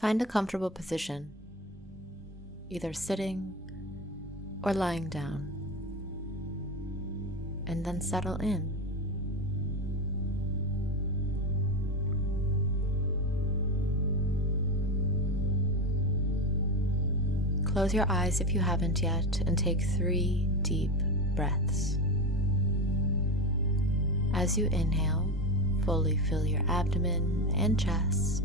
Find a comfortable position, either sitting or lying down, and then settle in. Close your eyes if you haven't yet and take 3 deep breaths. As you inhale, fully fill your abdomen and chest,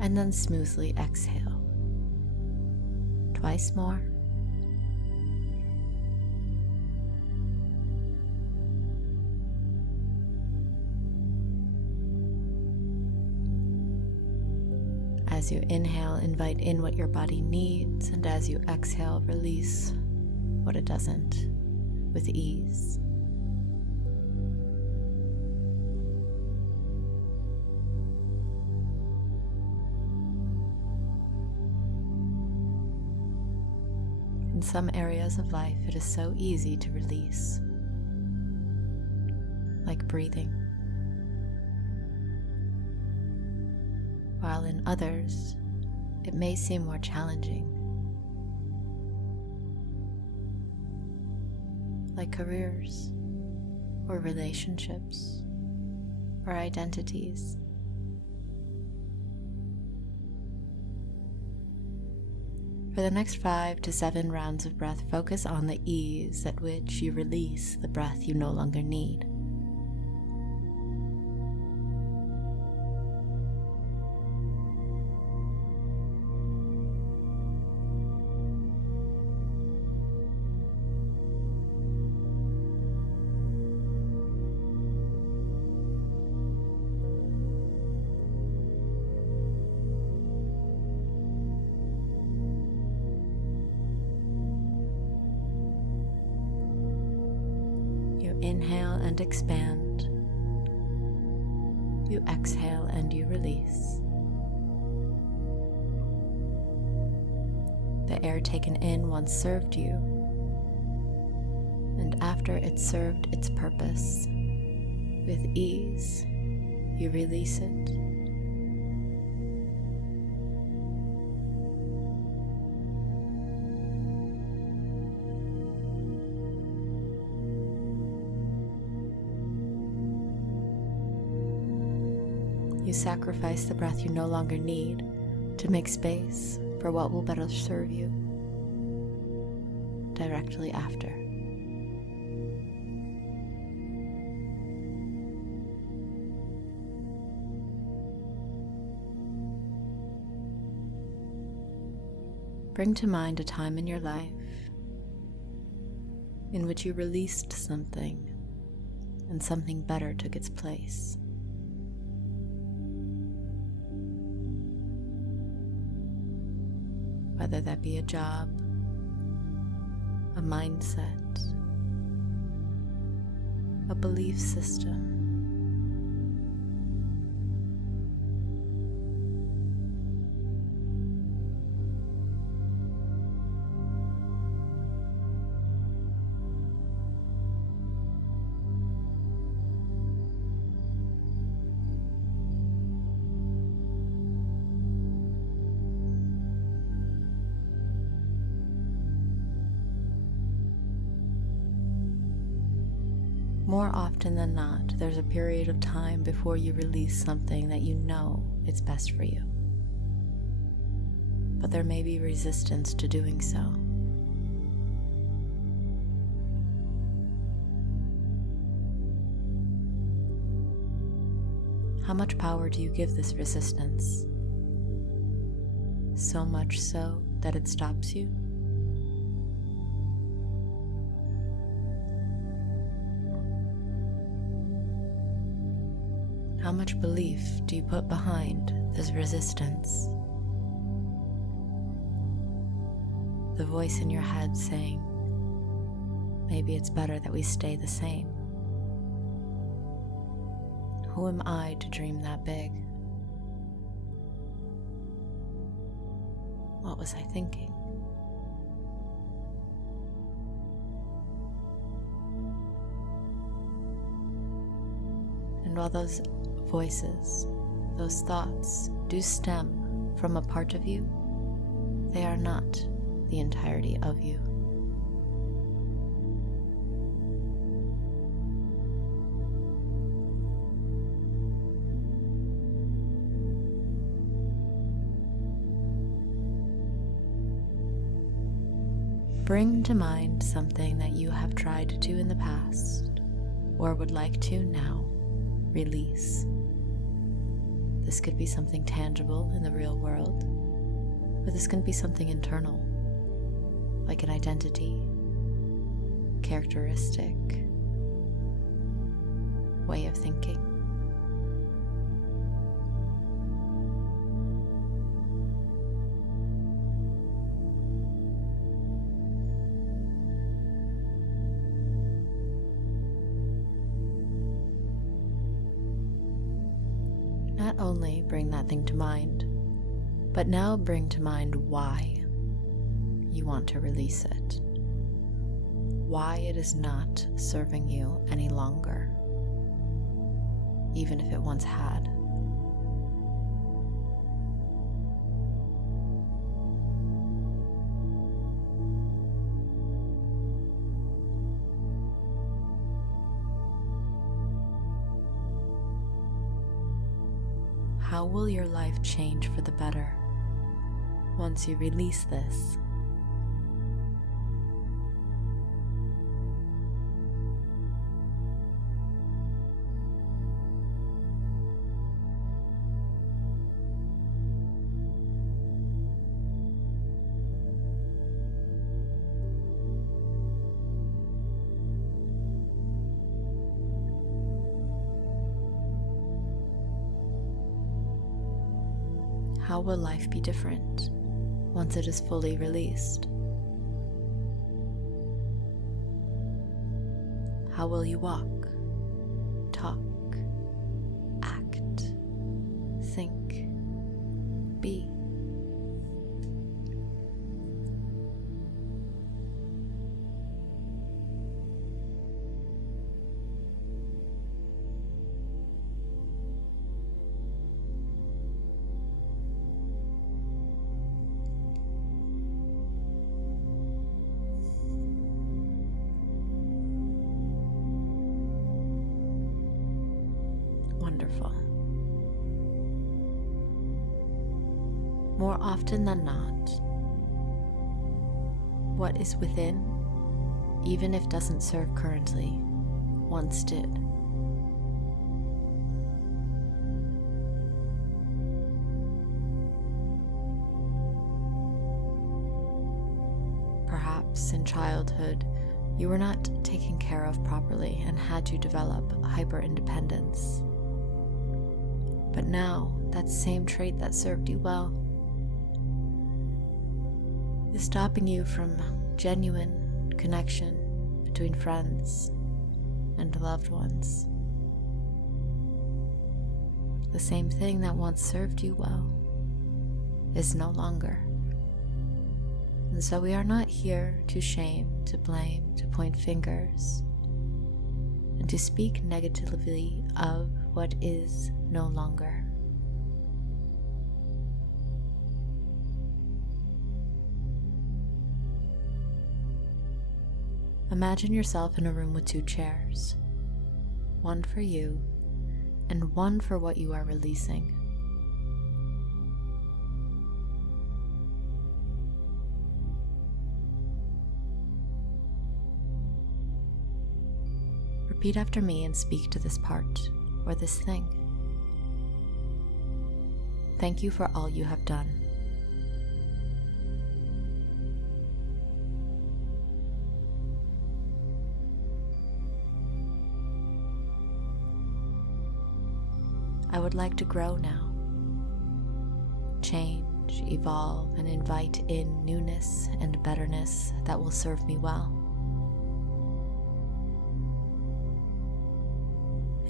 and then smoothly exhale. Twice more. As you inhale, invite in what your body needs, and as you exhale, release what it doesn't with ease. In some areas of life, it is so easy to release, like breathing. While in others, it may seem more challenging, like careers, or relationships, or identities. For the next 5 to 7 rounds of breath, focus on the ease at which you release the breath you no longer need. Inhale and expand. You exhale and you release. The air taken in once served you, and after it served its purpose, with ease, you release it. You sacrifice the breath you no longer need to make space for what will better serve you directly after. Bring to mind a time in your life in which you released something and something better took its place. Whether that be a job, a mindset, a belief system, more often than not, there's a period of time before you release something that you know it's best for you. But there may be resistance to doing so. How much power do you give this resistance? So much so that it stops you? How much belief do you put behind this resistance? The voice in your head saying, maybe it's better that we stay the same. Who am I to dream that big? What was I thinking? And while those voices, those thoughts do stem from a part of you, they are not the entirety of you. Bring to mind something that you have tried to do in the past or would like to now release. This could be something tangible in the real world, or this can be something internal, like an identity, characteristic, way of thinking. Not only bring that thing to mind, but now bring to mind why you want to release it. Why it is not serving you any longer, even if it once had. How will your life change for the better once you release this? How will life be different once it is fully released? How will you walk, talk, act, think, be? Wonderful. More often than not, what is within, even if doesn't serve currently, once did. Perhaps in childhood, you were not taken care of properly and had to develop hyper-independence. But now, that same trait that served you well is stopping you from genuine connection between friends and loved ones. The same thing that once served you well is no longer. And so we are not here to shame, to blame, to point fingers, and to speak negatively of what is no longer. Imagine yourself in a room with two chairs, one for you and one for what you are releasing. Repeat after me and speak to this part or this thing. Thank you for all you have done. I would like to grow now, change, evolve, and invite in newness and betterness that will serve me well.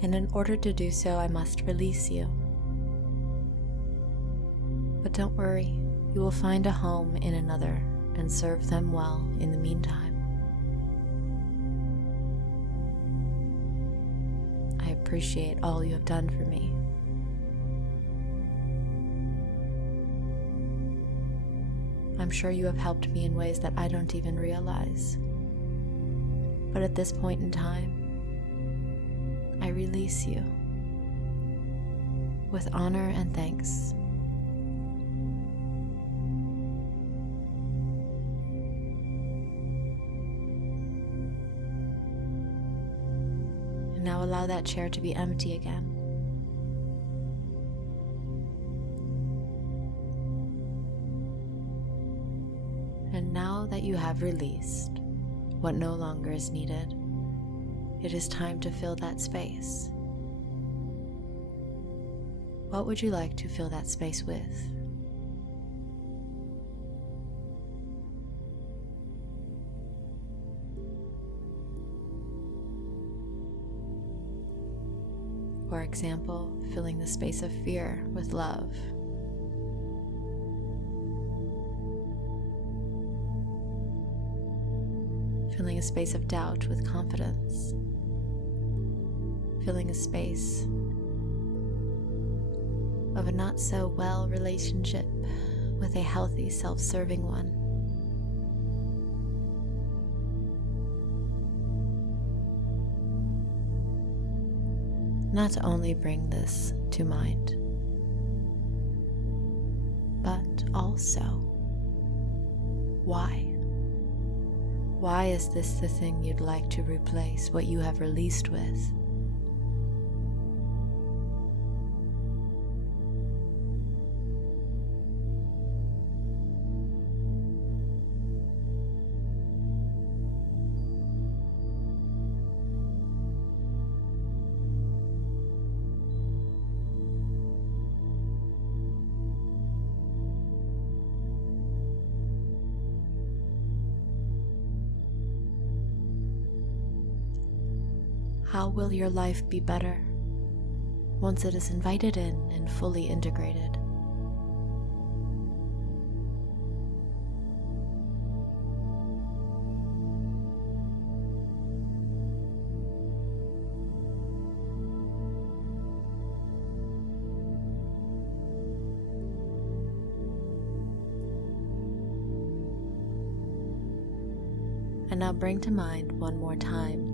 And in order to do so, I must release you. But don't worry, you will find a home in another and serve them well in the meantime. I appreciate all you have done for me. I'm sure you have helped me in ways that I don't even realize. But at this point in time, I release you with honor and thanks. And now allow that chair to be empty again. And now that you have released what no longer is needed, it is time to fill that space. What would you like to fill that space with? For example, filling the space of fear with love. Filling a space of doubt with confidence. Filling a space of a not so well relationship with a healthy, self-serving one. Not to only bring this to mind, but also, why? Why is this the thing you'd like to replace what you have released with? How will your life be better once it is invited in and fully integrated? And now bring to mind one more time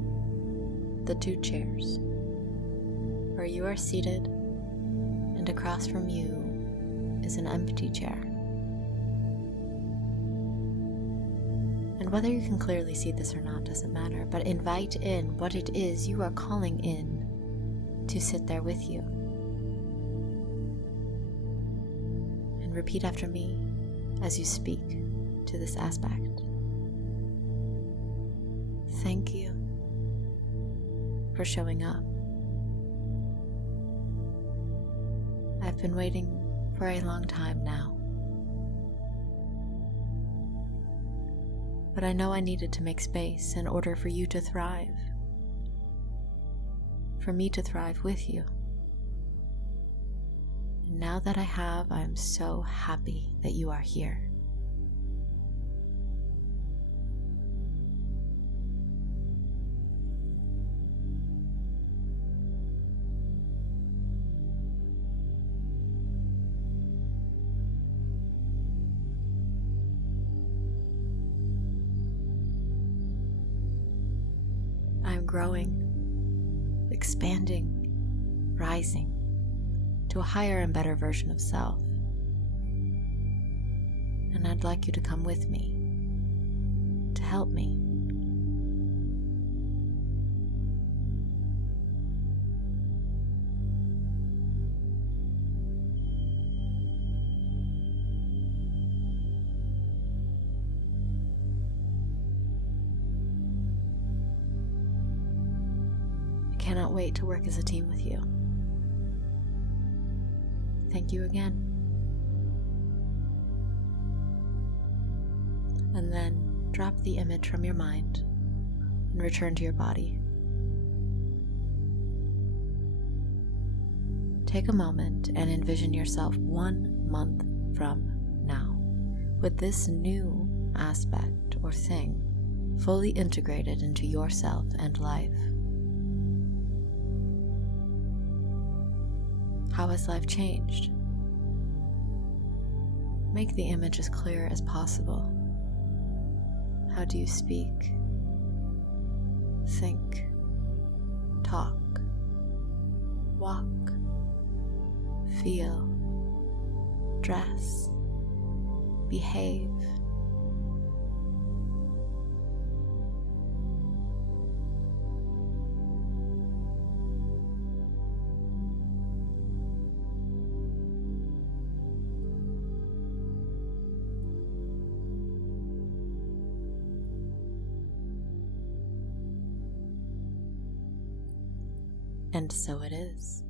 the two chairs, where you are seated and across from you is an empty chair. And whether you can clearly see this or not doesn't matter, but invite in what it is you are calling in to sit there with you. And repeat after me as you speak to this aspect. Thank you for showing up. I've been waiting for a long time now, but I know I needed to make space in order for you to thrive, for me to thrive with you. And now that I have, I am so happy that you are here. I'm growing, expanding, rising to a higher and better version of self. And I'd like you to come with me, to help me. I cannot wait to work as a team with you. Thank you again. And then drop the image from your mind and return to your body. Take a moment and envision yourself 1 month from now with this new aspect or thing fully integrated into yourself and life. How has life changed? make the image as clear as possible. How do you speak, think, talk, walk, feel, dress, behave? And so it is.